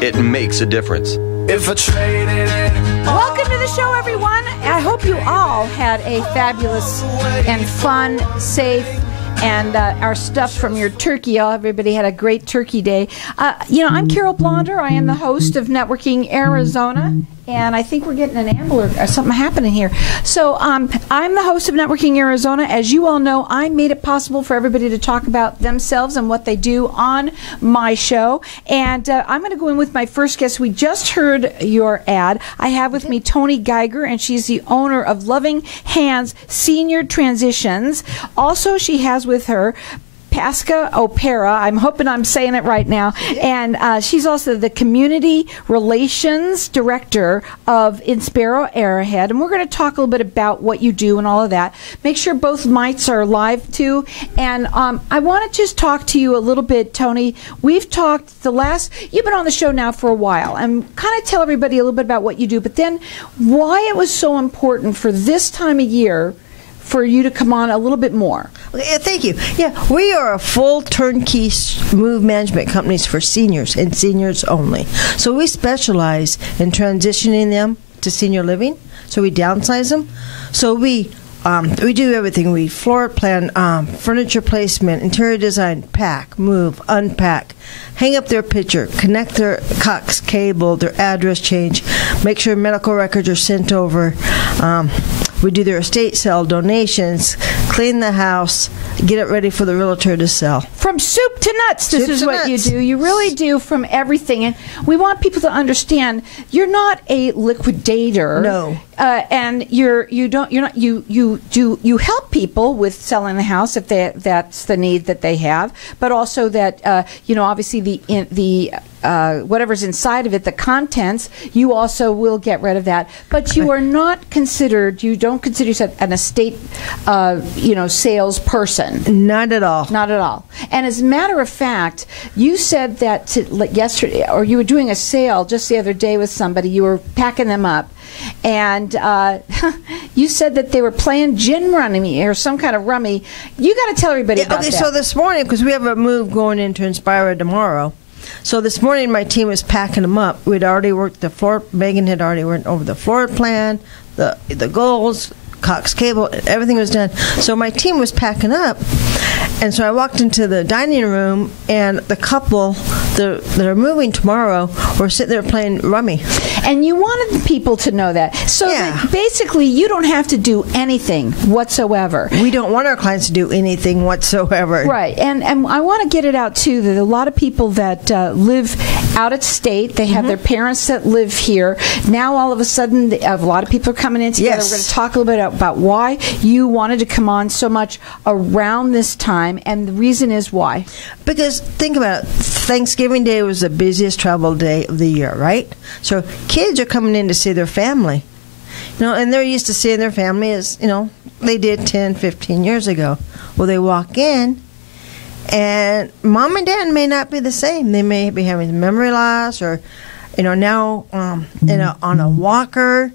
it makes a difference. If I traded it. Welcome to the show, everyone. I hope you all had a fabulous and fun, safe, and our stuff from your turkey. Everybody had a great turkey day. I'm Carol Blonder. I am the host of Networking Arizona. And I think we're getting an ambulance or something happening here. So I'm the host of Networking Arizona. As you all know, I made it possible for everybody to talk about themselves and what they do on my show. And I'm going to go in with my first guest. We just heard your ad. I have with me Toni Geiger, and she's the owner of Loving Hands Senior Transitions. Also, she has with her Pasca Opera. I'm hoping I'm saying it right now. And she's also the Community Relations Director of Inspiro Arrowhead. And we're going to talk a little bit about what you do and all of that. Make sure both mics are live, too. And I want to just talk to you a little bit, Toni. We've talked you've been on the show now for a while, and kind of tell everybody a little bit about what you do, but then why it was so important for this time of year for you to come on a little bit more. Thank you. Yeah, we are a full turnkey move management companies for seniors and seniors only. So we specialize in transitioning them to senior living. So we downsize them. So we do everything. We floor plan, furniture placement, interior design, pack, move, unpack, hang up their picture, connect their coax cable, their address change, make sure medical records are sent over. We do their estate sale, donations, clean the house, get it ready for the realtor to sell. From soup to nuts, this is what you do. You really do from everything. And we want people to understand you're not a liquidator. No. And you help people with selling the house if that's the need that they have, but also that obviously the whatever's inside of it, the contents, you also will get rid of that. But you are not considered. You don't consider yourself an estate, salesperson. Not at all. Not at all. And as a matter of fact, you said that yesterday, or you were doing a sale just the other day with somebody. You were packing them up. And you said that they were playing gin rummy or some kind of rummy. You got to tell everybody about that. So this morning, because we have a move going into Inspire tomorrow, so this morning my team was packing them up. We'd already worked the floor. Megan had already went over the floor plan, the goals, coax cable, everything was done. So my team was packing up, and so I walked into the dining room, and the couple that are moving tomorrow were sitting there playing rummy. And you wanted people to know that. So that basically you don't have to do anything whatsoever. We don't want our clients to do anything whatsoever. Right. And I want to get it out, too, that a lot of people that live out of state, they have their parents that live here. Now, all of a sudden, a lot of people are coming in together. We're going to talk a little bit about why you wanted to come on so much around this time, and the reason is why. Because think about it. Thanksgiving Day was the busiest travel day of the year, right? So kids are coming in to see their family. And they're used to seeing their family as, they did 10, 15 years ago. Well, they walk in, and mom and dad may not be the same. They may be having memory loss or, now on a walker.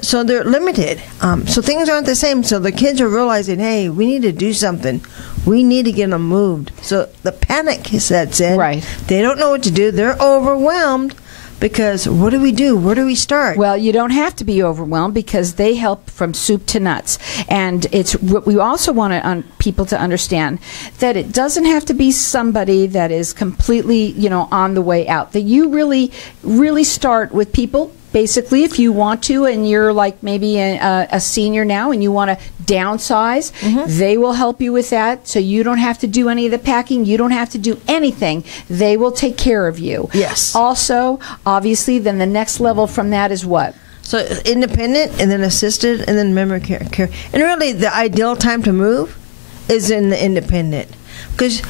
So they're limited. So things aren't the same. So the kids are realizing, hey, we need to do something. We need to get them moved. So the panic sets in. Right. They don't know what to do. They're overwhelmed because what do we do? Where do we start? Well, you don't have to be overwhelmed because they help from soup to nuts. And we also want people to understand that it doesn't have to be somebody that is completely, on the way out. That you really, really start with people. Basically, if you want to, and you're like maybe a senior now and you want to downsize, they will help you with that. So you don't have to do any of the packing. You don't have to do anything. They will take care of you. Yes. Also, obviously, then the next level from that is what? So independent, and then assisted, and then memory care. And really, the ideal time to move is in the independent. Because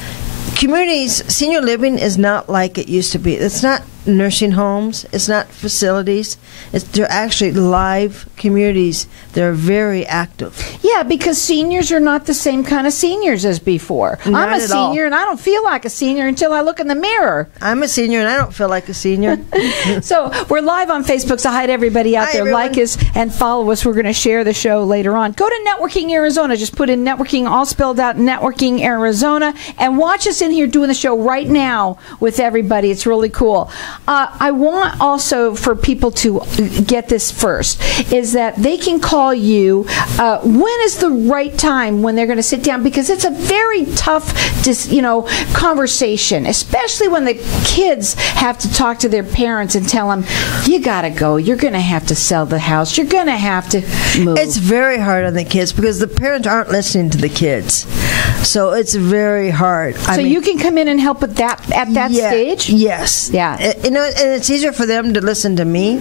communities, senior living is not like it used to be. It's not nursing homes. It's not facilities. They're actually live communities. They're very active. Yeah, because seniors are not the same kind of seniors as before. Not I'm a senior, and I don't feel like a senior until I look in the mirror. I'm a senior, and I don't feel like a senior. So we're live on Facebook, so hi to everybody out there. Everyone. Like us and follow us. We're going to share the show later on. Go to Networking Arizona. Just put in networking, all spelled out, Networking Arizona, and watch us in here doing the show right now with everybody. It's really cool. I want also for people to get this first, is that they can call you. When is the right time when they're going to sit down? Because it's a very tough, conversation, especially when the kids have to talk to their parents and tell them, you got to go. You're going to have to sell the house. You're going to have to move. It's very hard on the kids because the parents aren't listening to the kids. So it's very hard. So you can come in and help with that at that stage? Yes. Yeah. And it's easier for them to listen to me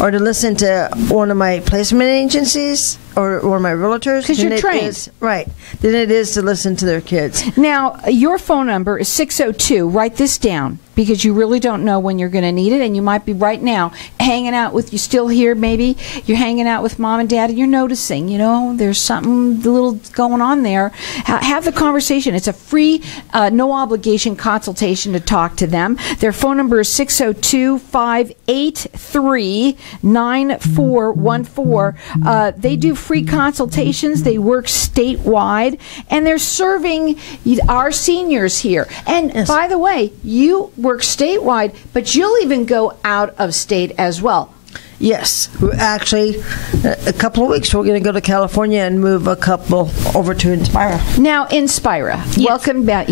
or to listen to one of my placement agencies or one of my realtors. Because you're trained. Right. Than it is to listen to their kids. Now, your phone number is 602. Write this down, because you really don't know when you're going to need it, and you might be right now hanging out with, you still here maybe, you're hanging out with mom and dad, and you're noticing, there's something a little going on there. Have the conversation. It's a free, no obligation consultation to talk to them. Their phone number is 602-583-9414. They do free consultations. They work statewide, and they're serving our seniors here. And by the way, you work statewide, but you'll even go out of state as well. Yes. Actually, a couple of weeks, we're going to go to California and move a couple over to Inspira. Now, Inspira, welcome back.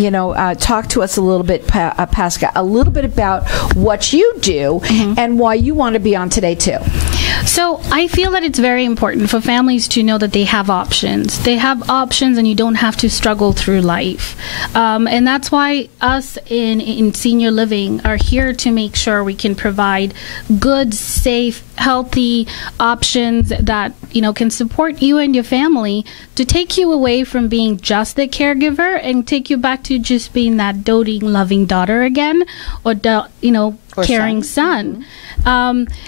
Talk to us a little bit, Pascal, a little bit about what you do and why you want to be on today, too. So I feel that it's very important for families to know that they have options. They have options, and you don't have to struggle through life. And that's why us in senior living are here to make sure we can provide good, safe, healthy options that can support you and your family, to take you away from being just the caregiver and take you back to just being that doting, loving daughter again, or caring son.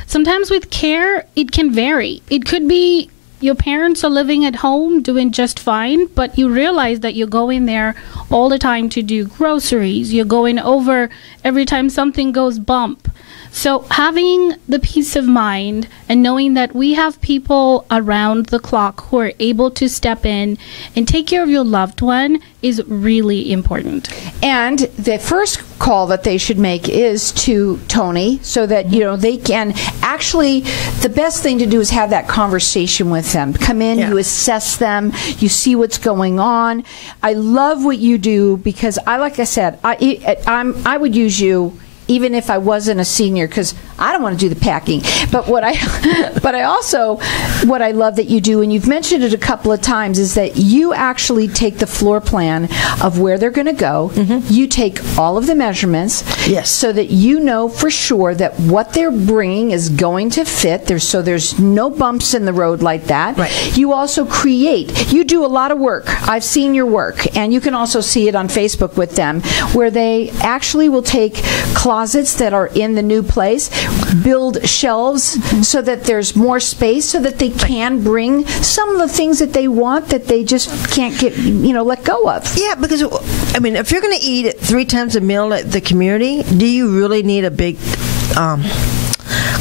Sometimes with care, it can vary. It could be your parents are living at home doing just fine, but you realize that you're going there all the time to do groceries. You're going over every time something goes bump. So having the peace of mind and knowing that we have people around the clock who are able to step in and take care of your loved one is really important. And the first call that they should make is to Toni, so that they can actually, the best thing to do is have that conversation with them. Come in, you assess them, you see what's going on. I love what you do, because like I said, I would use you even if I wasn't a senior, because I don't want to do the packing. But what I love that you do, and you've mentioned it a couple of times, is that you actually take the floor plan of where they're going to go. You take all of the measurements, so that you know for sure that what they're bringing is going to fit. So there's no bumps in the road like that. Right. You also create. You do a lot of work. I've seen your work, and you can also see it on Facebook with them, where they actually will take closets that are in the new place, build shelves so that there's more space, so that they can bring some of the things that they want that they just can't get, let go of. Yeah, because, if you're going to eat 3 times a meal at the community, do you really need a big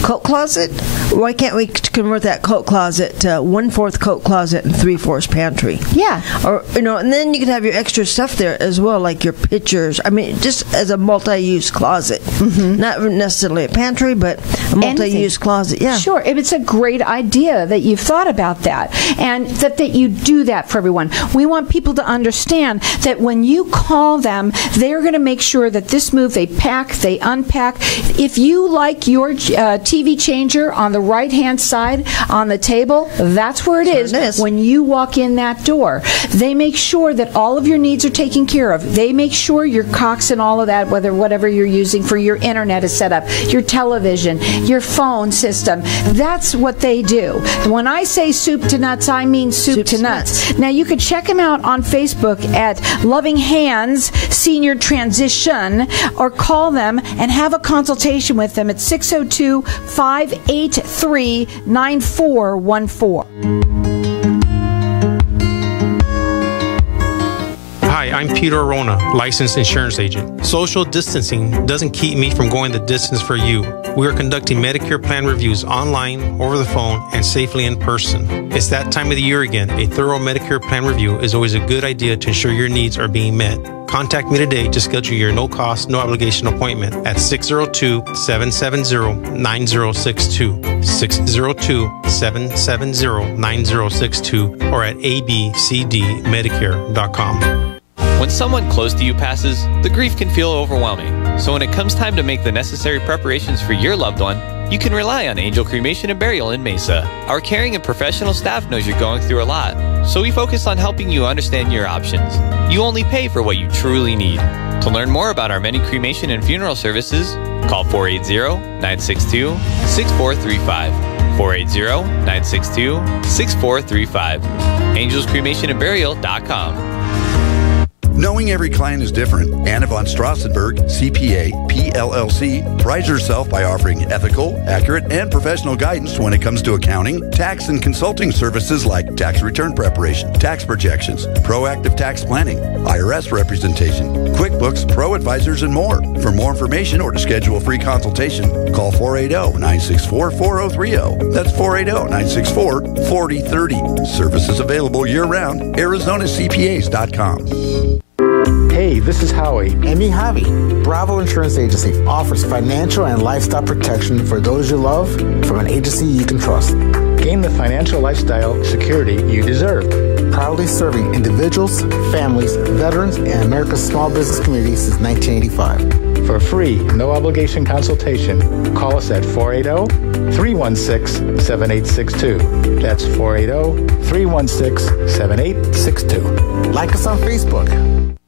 coat closet? Why can't we convert that coat closet to 1/4 coat closet and 3/4 pantry? Yeah. Or, and then you can have your extra stuff there as well, like your pictures. Just as a multi-use closet. Not necessarily a pantry, but a multi-use closet. Yeah. Sure. It's a great idea that you've thought about that, and that you do that for everyone. We want people to understand that when you call them, they're going to make sure that this move, they pack, they unpack. If you like your TV changer on the right-hand side on the table, that's where it is when you walk in that door. They make sure that all of your needs are taken care of. They make sure your Cox and all of that, whatever you're using for your internet is set up, your television, your phone system. That's what they do. When I say soup to nuts, I mean soup to nuts. Now, you can check them out on Facebook at Loving Hands Senior Transition, or call them and have a consultation with them at 602-583-9414. Hi, Hi, I'm Peter Arona, licensed insurance agent. Social distancing doesn't keep me from going the distance for you. We are conducting Medicare plan reviews online, over the phone, and safely in person. It's that time of the year again. A thorough Medicare plan review is always a good idea to ensure your needs are being met. Contact me today to schedule your no-cost, no-obligation appointment at 602-770-9062, 602-770-9062, or at abcdmedicare.com. When someone close to you passes, the grief can feel overwhelming. So when it comes time to make the necessary preparations for your loved one, you can rely on Angel Cremation and Burial in Mesa. Our caring and professional staff knows you're going through a lot, so we focus on helping you understand your options. You only pay for what you truly need. To learn more about our many cremation and funeral services, call 480-962-6435. 480-962-6435. AngelsCremationandBurial.com. Knowing every client is different, Anna von Strassenberg, CPA, PLLC, prides herself by offering ethical, accurate, and professional guidance when it comes to accounting, tax, and consulting services like tax return preparation, tax projections, proactive tax planning, IRS representation, QuickBooks, Pro Advisors, and more. For more information or to schedule a free consultation, call 480-964-4030. That's 480-964-4030. Services available year-round. ArizonaCPAs.com. Hey, this is Howie. And me, Javi. Bravo Insurance Agency offers financial and lifestyle protection for those you love from an agency you can trust. Gain the financial lifestyle security you deserve. Proudly serving individuals, families, veterans, and America's small business community since 1985. For a free, no-obligation consultation, call us at 480-316-7862. That's 480-316-7862. Like us on Facebook.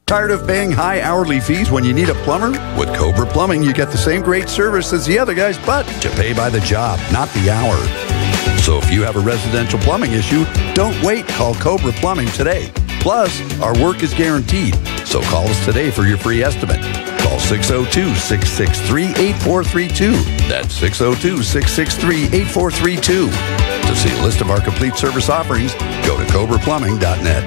Tired of paying high hourly fees when you need a plumber? With Cobra Plumbing, you get the same great service as the other guys, but you pay by the job, not the hour. So if you have a residential plumbing issue, don't wait. Call Cobra Plumbing today. Plus, our work is guaranteed. So call us today for your free estimate. Call 602-663-8432. That's 602-663-8432. To see a list of our complete service offerings, go to cobraplumbing.net.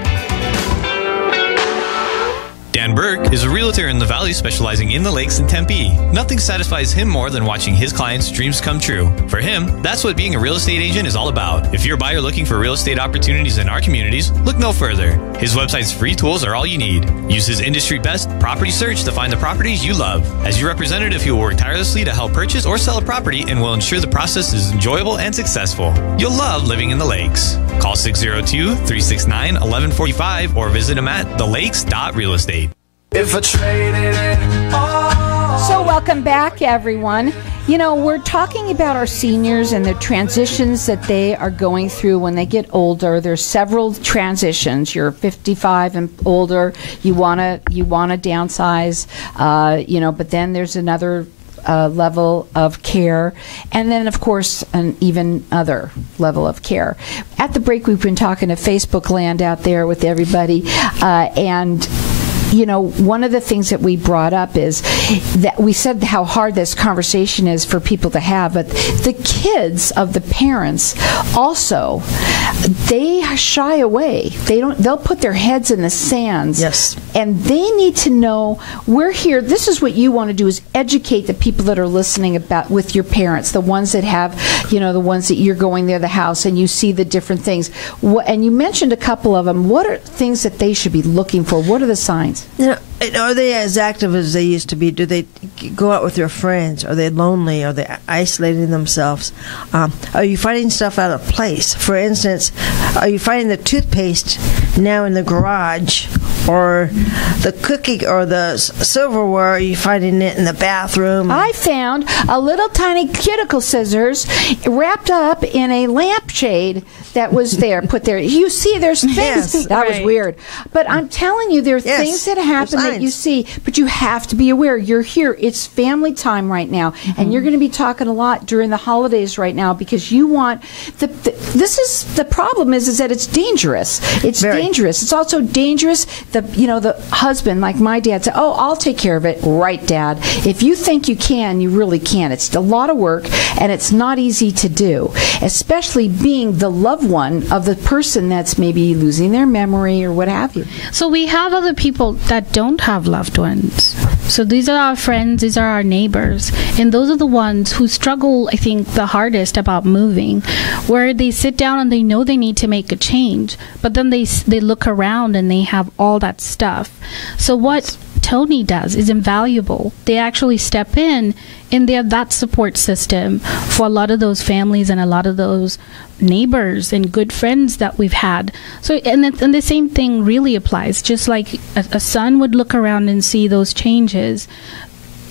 Dan Burke is a realtor in the Valley specializing in the lakes in Tempe. Nothing satisfies him more than watching his clients' dreams come true. For him, that's what being a real estate agent is all about. If you're a buyer looking for real estate opportunities in our communities, look no further. His website's free tools are all you need. Use his industry best property search to find the properties you love. As your representative, he will work tirelessly to help purchase or sell a property and will ensure the process is enjoyable and successful. You'll love living in the lakes. Call 602-369-1145 or visit him at thelakes.realestate. If I traded it all. So welcome back, everyone. You know, we're talking about our seniors and the transitions that they are going through when they get older. There's several transitions. You're 55 and older. You wanna downsize. But then there's another level of care, and then of course an even other level of care. At the break, we've been talking to Facebook land out there with everybody, and you know, one of the things that we brought up is that we said how hard this conversation is for people to have, but the kids of the parents also, they shy away. They'll put their heads in the sands. Yes. And they need to know, we're here. This is what you want to do, is educate the people that are listening about with your parents, the ones that have, you know, the ones that you're going there, the house, and you see the different things. And you mentioned a couple of them. What are things that they should be looking for? What are the signs? You know, are they as active as they used to be? Do they go out with their friends? Are they lonely? Are they isolating themselves? Are you finding stuff out of place? For instance, are you finding the toothpaste now in the garage, or the cookie or the silverware? Are you finding it in the bathroom? I found a little tiny cuticle scissors wrapped up in a lampshade that was there, put there. You see, there's things. Yes, that was weird. But I'm telling you, there are things that happen that you see, but you have to be aware. You're here. It's family time right now, and you're going to be talking a lot during the holidays right now, because you want this is the problem is that it's dangerous. It's dangerous. It's also dangerous. The husband, like my dad, said, "Oh, I'll take care of it." Right, Dad. If you think you can, you really can. It's a lot of work, and it's not easy to do, especially being the loved one of the person that's maybe losing their memory or what have you. So we have other people that don't have loved ones. So these are our friends, these are our neighbors, and those are the ones who struggle, I think, the hardest about moving, where they sit down and they know they need to make a change, but then they look around and they have all that stuff. So what Toni does is invaluable. They actually step in and they have that support system for a lot of those families and a lot of those neighbors and good friends that we've had. So and the same thing really applies. Just like a son would look around and see those changes,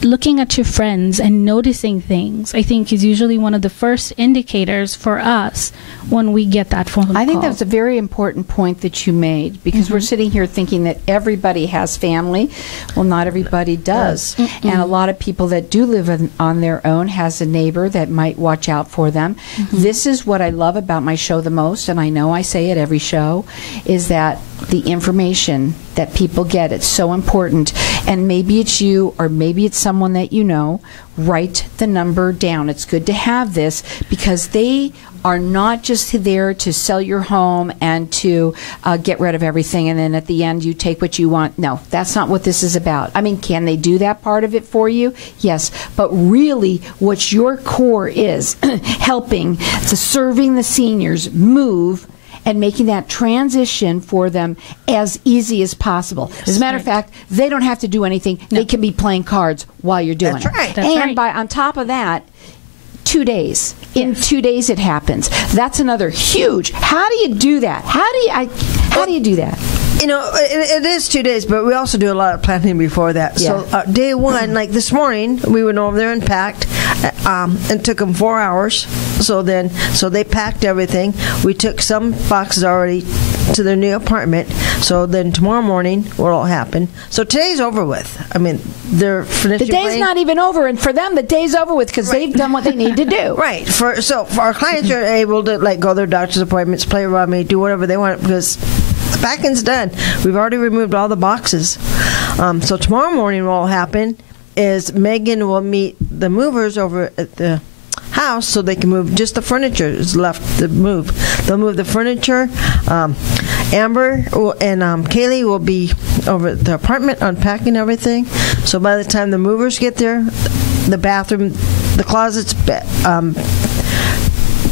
looking at your friends and noticing things, I think, is usually one of the first indicators for us when we get that phone call. I think that's a very important point that you made, because we're sitting here thinking that everybody has family. Well, not everybody does. And a lot of people that do live on their own has a neighbor that might watch out for them. This is what I love about my show the most, and I know I say it every show, is that the information that people get, it's so important. And maybe it's you, or maybe it's someone that you know. Write the number down. It's good to have this, because they are not just there to sell your home and to get rid of everything, and then at the end you take what you want. No, that's not what this is about. I mean, can they do that part of it for you? Yes. But really, what your core is, helping, serving the seniors move and making that transition for them as easy as possible. As a matter of fact, they don't have to do anything. No. They can be playing cards while you're doing it. Right. And on top of that, 2 days. In 2 days it happens. That's another huge. How do you do that? How do you do that? You know, it is 2 days, but we also do a lot of planning before that. Yeah. So day one, like this morning, we went over there and packed. It took them 4 hours. So they packed everything. We took some boxes already to their new apartment. So then tomorrow morning, what'll happen? So today's over with. I mean, they're finished. The day's not even over, and for them, the day's over with, because they've done what they need to do. Right. For our clients are able to go to their doctor's appointments, play around me, do whatever they want, because the packing's done. We've already removed all the boxes. So tomorrow morning, what will happen is Megan will meet the movers over at the house so they can move. Just the furniture is left to move. They'll move the furniture. Amber and Kaylee will be over at the apartment unpacking everything. So by the time the movers get there, the bathroom, the closets,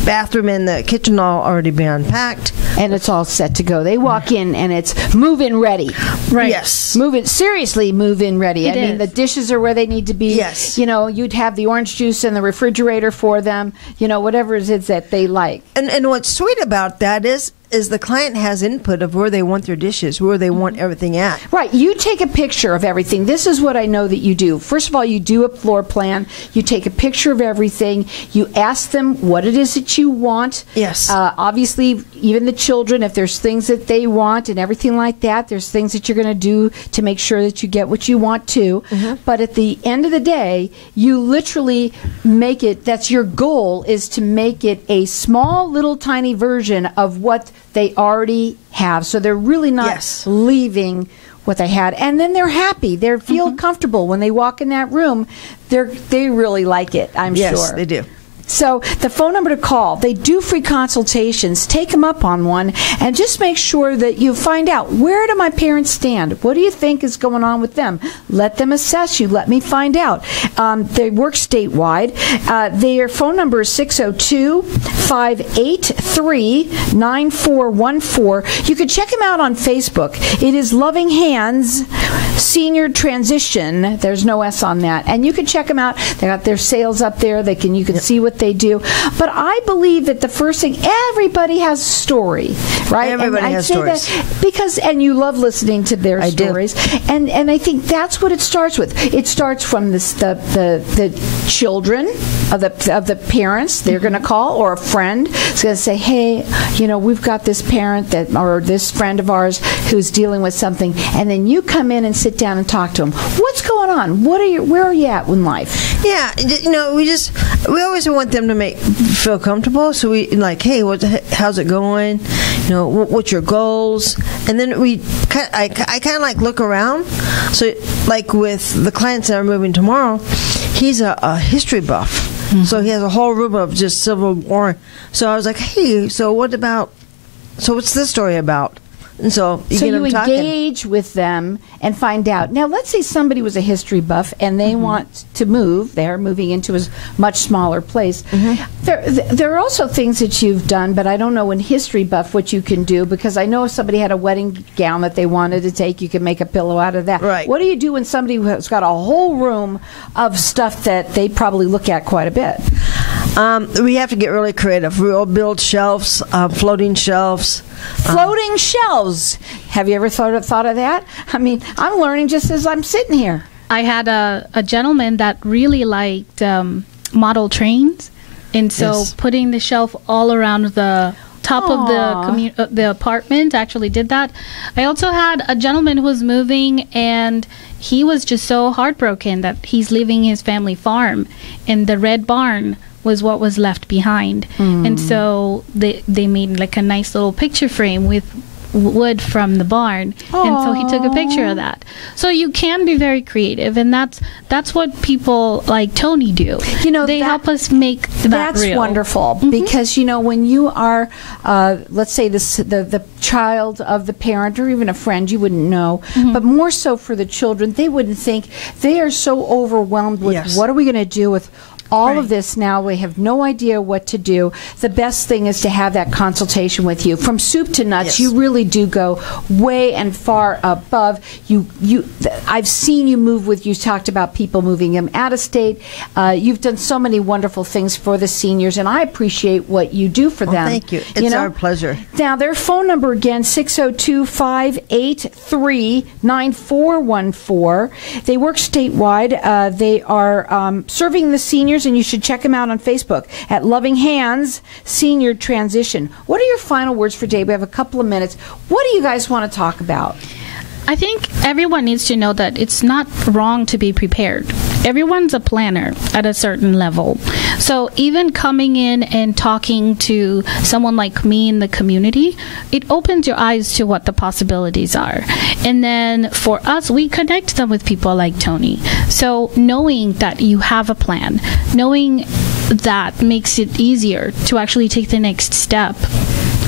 bathroom and the kitchen will already be unpacked. And it's all set to go. They walk in and it's move-in ready. Right. Yes. Seriously move-in ready. I mean, the dishes are where they need to be. Yes. You know, you'd have the orange juice in the refrigerator for them. You know, whatever it is that they like. And what's sweet about that is the client has input of where they want their dishes, where they want everything at. Right. You take a picture of everything. This is what I know that you do. First of all, you do a floor plan. You take a picture of everything. You ask them what it is that you want. Yes. Obviously, even the children, if there's things that they want and everything like that, there's things that you're going to do to make sure that you get what you want too. But at the end of the day, you literally make it, that's your goal, is to make it a small little tiny version of what they already have. So they're really not leaving what they had. And then they're happy. They feel comfortable when they walk in that room. They really like it, I'm sure. Yes, they do. So the phone number to call, they do free consultations. Take them up on one and just make sure that you find out, where do my parents stand? What do you think is going on with them? Let them assess you. Let me find out. They work statewide. Their phone number is 602-583-9414. You can check them out on Facebook. It is Loving Hands Senior Transition. There's no S on that. And you can check them out. They got their sales up there. You can see what they do. But I believe that the first thing, everybody has a story, right? Everybody has stories. And you love listening to their stories. And I think that's what it starts with. It starts from the children of the parents. They're going to call, or a friend is going to say, hey, you know, we've got this parent or this friend of ours who's dealing with something. And then you come in and sit down and talk to them. What's going on? Where are you at in life? Yeah, you know, we always want them to feel comfortable. So we hey, how's it going? You know, what's your goals? And then I kind of look around. So like with the clients that are moving tomorrow, he's a history buff. So he has a whole room of just Civil War. So I was like, hey, so what's this story about? And so you get them talking. Engage with them and find out. Now, let's say somebody was a history buff and they want to move. They're moving into a much smaller place. There are also things that you've done, but I don't know in history buff what you can do, because I know if somebody had a wedding gown that they wanted to take, you can make a pillow out of that. Right. What do you do when somebody has got a whole room of stuff that they probably look at quite a bit? We have to get really creative. We'll build shelves, floating shelves. Floating shelves. Have you ever thought of that? I mean, I'm learning just as I'm sitting here. I had a gentleman that really liked model trains, and so putting the shelf all around the top of the apartment actually did that. I also had a gentleman who was moving, and he was just so heartbroken that he's leaving his family farm, and the red barn was what was left behind. And so they made like a nice little picture frame with wood from the barn. And so he took a picture of that. So you can be very creative, and that's what people like Toni do. You know, they help us make that real. That's wonderful, because you know, when you are let's say the child of the parent or even a friend, you wouldn't know, but more so for the children, they wouldn't think. They are so overwhelmed with what are we going to do with all of this now. We have no idea what to do. The best thing is to have that consultation with you. From soup to nuts, you really do go way and far above. I've seen you move with, you talked about people moving them out of state. You've done so many wonderful things for the seniors, and I appreciate what you do for them. Thank you. It's our pleasure. Now, their phone number again, 602-583-9414. They work statewide. They are serving the seniors, and you should check them out on Facebook at Loving Hands Senior Transition. What are your final words for today? We have a couple of minutes. What do you guys want to talk about? I think everyone needs to know that it's not wrong to be prepared. Everyone's a planner at a certain level. So even coming in and talking to someone like me in the community, it opens your eyes to what the possibilities are. And then for us, we connect them with people like Toni. So knowing that you have a plan, knowing that makes it easier to actually take the next step.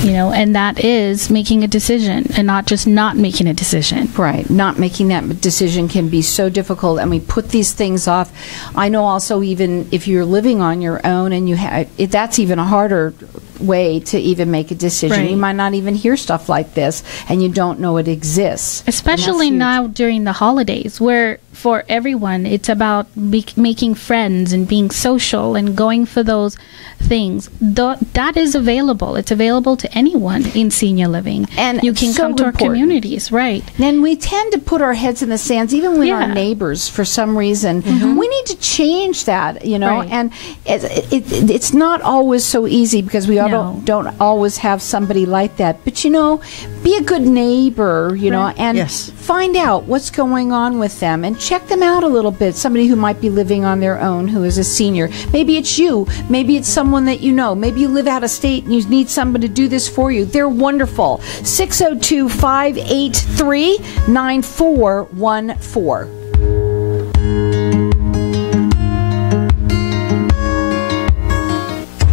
You know, and that is making a decision and not just not making a decision. Right. Not making that decision can be so difficult, and we put these things off. I know also, even if you're living on your own and you have, that's even a harder way to even make a decision. Right. You might not even hear stuff like this, and you don't know it exists. Especially now during the holidays, where for everyone it's about making friends and being social and going for those things. That is available. It's available to anyone in senior living. And you can come to our communities, right? And we tend to put our heads in the sands, even with our neighbors, for some reason. We need to change that, you know, and it's not always so easy, because we don't always have somebody like that. But, you know, be a good neighbor, you know, and find out what's going on with them and check them out a little bit. Somebody who might be living on their own, who is a senior. Maybe it's you. Maybe it's someone that you know. Maybe you live out of state and you need somebody to do this for you. They're wonderful. 602-583-9414.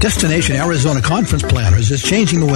Destination Arizona Conference Planners is changing the way